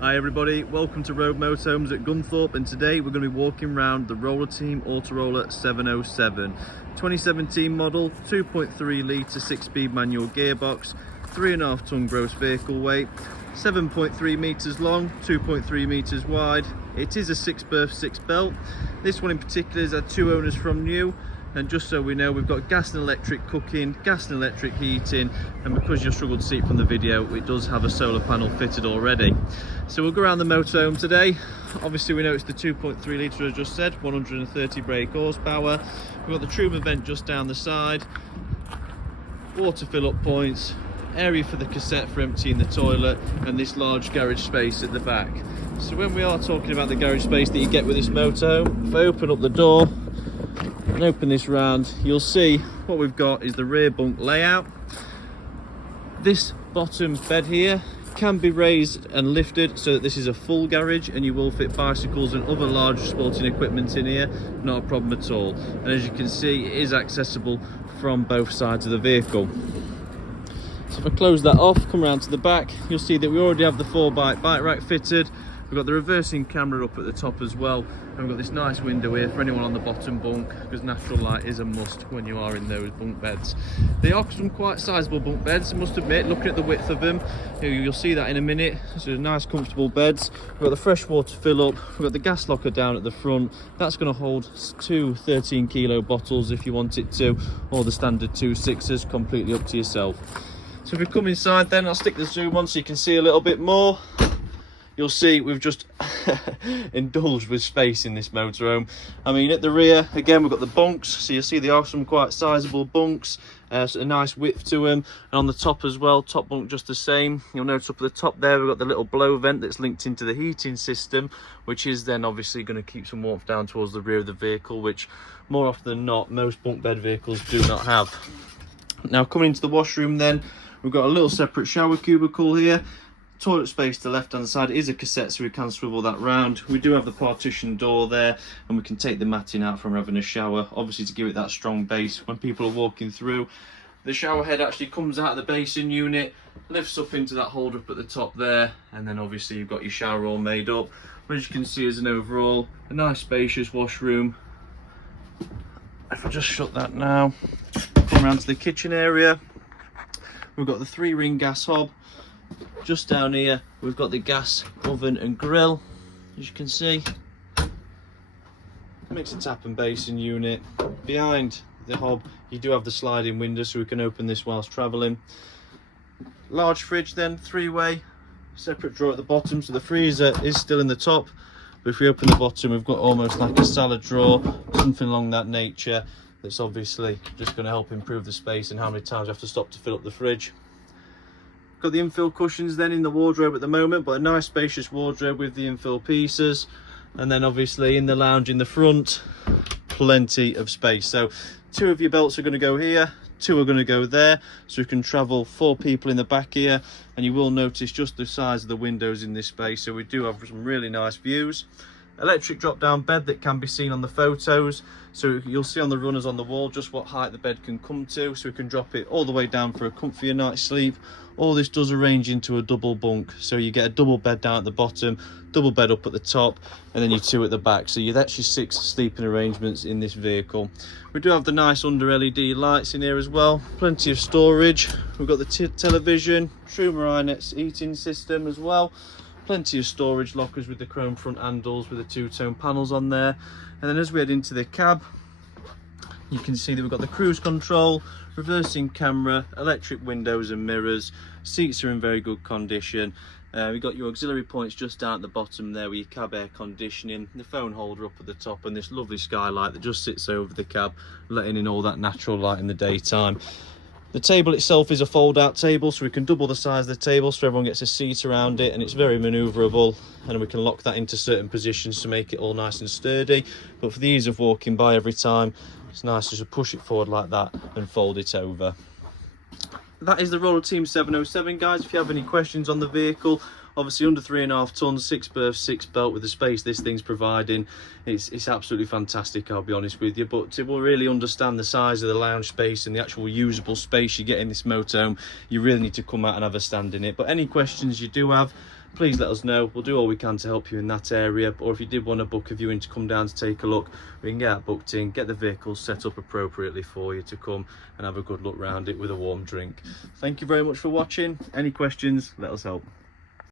Hi everybody, welcome to Rove Motorhomes at Gunthorpe, and today we're going to be walking around the Rollerteam Autoroller 707. 2017 model, 2.3 litre 6-speed manual gearbox, 3.5 tonne gross vehicle weight, 7.3 metres long, 2.3 metres wide. It is a 6-berth 6-belt. This one in particular has had 2 owners from new. And just so we know, we've got gas and electric cooking, gas and electric heating, and because you'll struggle to see it from the video, it does have a solar panel fitted already. So we'll go around the motorhome today. Obviously we know it's the 2.3 litre as just said, 130 brake horsepower. We've got the Truman vent just down the side, water fill up points, area for the cassette for emptying the toilet, and this large garage space at the back. So when we are talking about the garage space that you get with this motorhome, if I open up the door and open this round, you'll see what we've got is the rear bunk layout. This bottom bed here can be raised and lifted so that this is a full garage, and you will fit bicycles and other large sporting equipment in here, not a problem at all. And as you can see, it is accessible from both sides of the vehicle. So if I close that off, come around to the back, you'll see that we already have the 4x bike rack fitted. We've got the reversing camera up at the top as well, and we've got this nice window here for anyone on the bottom bunk, because natural light is a must when you are in those bunk beds. They are some quite sizable bunk beds, I must admit, looking at the width of them. You'll see that in a minute. So nice comfortable beds. We've got the fresh water fill up, we've got the gas locker down at the front. That's going to hold 2 13 kilo bottles if you want it to, or the standard 2 6s, completely up to yourself. So if we come inside then, I'll stick the zoom on so you can see a little bit more. You'll see we've just indulged with space in this motorhome. I mean, at the rear, again, we've got the bunks. So you'll see they are some quite sizable bunks. So a nice width to them. And on the top as well, top bunk just the same. You'll notice up at the top there, we've got the little blow vent that's linked into the heating system, which is then obviously going to keep some warmth down towards the rear of the vehicle, which more often than not, most bunk bed vehicles do not have. Now coming into the washroom then, we've got a little separate shower cubicle here. Toilet space to the left hand side is a cassette, so we can swivel that round. We do have the partition door there, and we can take the matting out from having a shower, obviously to give it that strong base when people are walking through. The shower head actually comes out of the basin unit, lifts up into that holder up at the top there, and then obviously you've got your shower all made up. But as you can see, as an overall, a nice spacious washroom. If I just shut that now, come around to the kitchen area. We've got the 3-ring gas hob. Just down here, we've got the gas oven and grill, as you can see. Mixer tap and basin unit. Behind the hob, you do have the sliding window, so we can open this whilst travelling. Large fridge then, 3-way, separate drawer at the bottom, so the freezer is still in the top. But if we open the bottom, we've got almost like a salad drawer, something along that nature. That's obviously just going to help improve the space and how many times you have to stop to fill up the fridge. Got the infill cushions then in the wardrobe at the moment, but a nice spacious wardrobe with the infill pieces. And then obviously in the lounge in the front, plenty of space. So 2 of your belts are going to go here, 2 are going to go there, so we can travel 4 people in the back here. And you will notice just the size of the windows in this space, so we do have some really nice views. Electric drop down bed that can be seen on the photos, so you'll see on the runners on the wall just what height the bed can come to, so we can drop it all the way down for a comfier night's sleep. All this does arrange into a double bunk, so you get a double bed down at the bottom, double bed up at the top, and then your 2 at the back, so you've actually 6 sleeping arrangements in this vehicle. We do have the nice under LED lights in here as well, plenty of storage. We've got the television, Trumer INET's heating system as well. Plenty of storage lockers with the chrome front handles with the 2-tone panels on there. And then as we head into the cab, you can see that we've got the cruise control, reversing camera, electric windows and mirrors. Seats are in very good condition. We've got your auxiliary points just down at the bottom there with your cab air conditioning, the phone holder up at the top, and this lovely skylight that just sits over the cab, letting in all that natural light in the daytime. The table itself is a fold-out table, so we can double the size of the table so everyone gets a seat around it, and it's very manoeuvrable, and we can lock that into certain positions to make it all nice and sturdy. But for the ease of walking by every time, it's nice just to push it forward like that and fold it over. That is the Rollerteam 707, guys. If you have any questions on the vehicle, obviously under 3.5 tons, 6-berth 6-belt with the space this thing's providing, it's absolutely fantastic, I'll be honest with you. But to really understand the size of the lounge space and the actual usable space you get in this motorhome, you really need to come out and have a stand in it. But any questions you do have, please let us know. We'll do all we can to help you in that area. Or if you did want to book a viewing to come down to take a look, we can get that booked in, get the vehicle set up appropriately for you to come and have a good look round it with a warm drink. Thank you very much for watching. Any questions, let us help.